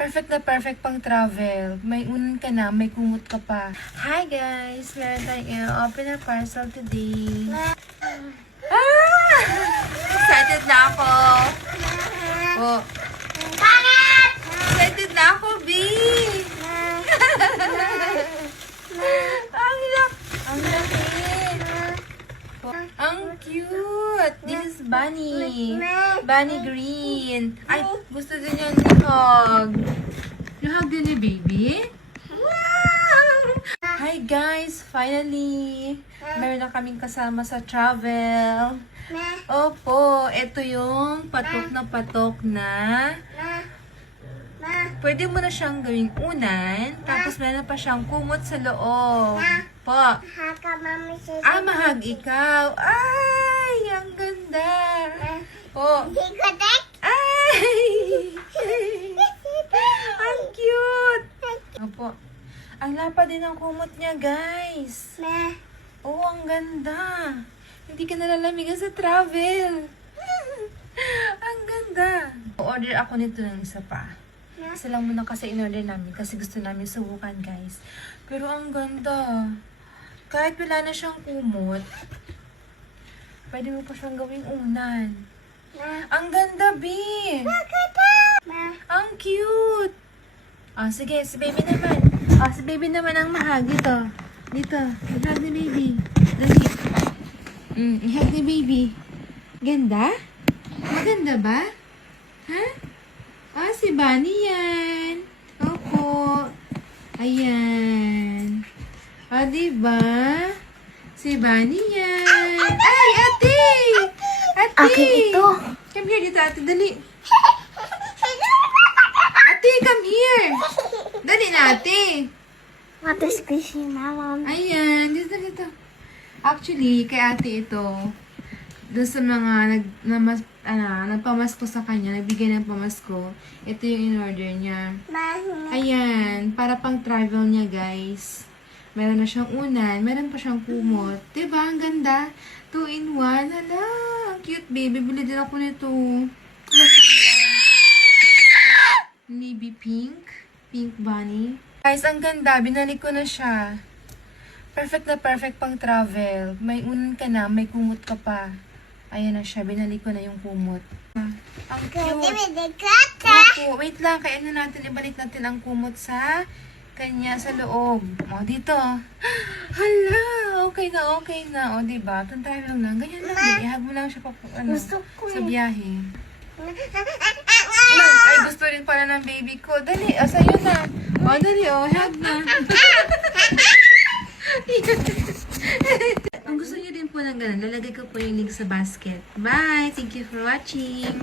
Perfect na perfect pang travel. May unan ka na, may kumot ka pa. Hi guys! Meron tayong open our parcel today. Ah! Excited na ako. Oh. Excited na ako, B! Ang laki! Ang cute! This is Bunny. Bunny green. Ay, gusto din yung hug. You hug din ni baby? Wow! Hi guys! Finally! Meron na kaming kasama sa travel. Opo, ito yung patok na pwede mo na siyang gawing unan, tapos meron pa siyang kumot sa loob. Po. Mahag ikaw. Ay, ang ganda. Po. Ay! Ang cute. Opo. Ang lapa din ang kumot niya, guys. Oh, ang ganda. Hindi ka nalalamigan sa travel. Ang ganda. Order ako nito ng isa pa. Isa lang muna kasi in-order namin kasi gusto namin subukan, guys. Pero ang ganda. Kahit wala na siyang kumot, pwede mo pa siyang gawing unan. Ang ganda, B! Ang cute! Sige, si baby naman. Si baby naman ang mahag. Dito. I-hug ni baby. Dali. I-hug ni baby. Ganda? Maganda ba? Ha? Si Bunny yan. Opo. Ayan. Diba? Si Bunny yan. Ay, ate! Ate! Akin ito. Come here dito, ate. Dali. Ate, come here. Dali na, ate. What is squishy na, Mom? Ayan. Dito. Actually, kay ate ito, doon sa mga nagpamasko sa kanya, nagbigay ng pamasko, ito yung in-order niya. Ayan, para pang travel niya, guys. Meron na siyang unan, meron pa siyang kumot. Diba? Ang ganda. 2-in-1. Hala, ang cute, baby. Bili din ako nito. Navy pink. Pink bunny. Guys, ang ganda. Binalik ko na siya. Perfect na perfect pang travel. May unan ka na, may kumot ka pa. Ayan na siya. Binalik ko na yung kumot. Ang cute. Opo, wait lang. Kaya natin, ibalik natin ang kumot sa kanya sa loob. Dito. Hala, okay na. Diba? Itong travel lang. Ganyan lang. Ihag mo lang siya sa biyahe. Ay, gusto rin pala ng baby ko. Dali, sa'yo na. Dali, hug na. Kung gusto niyo din po ng ganun, lalagay ko po yung link sa basket. Bye! Thank you for watching!